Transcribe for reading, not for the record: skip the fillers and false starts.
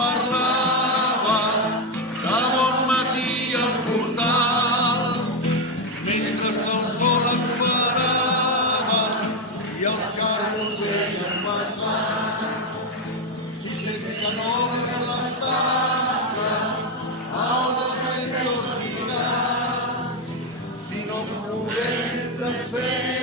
parlava de bon matí al portal, mentre el sol esperava i els carros veien passar. Si Jessica no ve la saca, el defensor dirà, si no podem desfer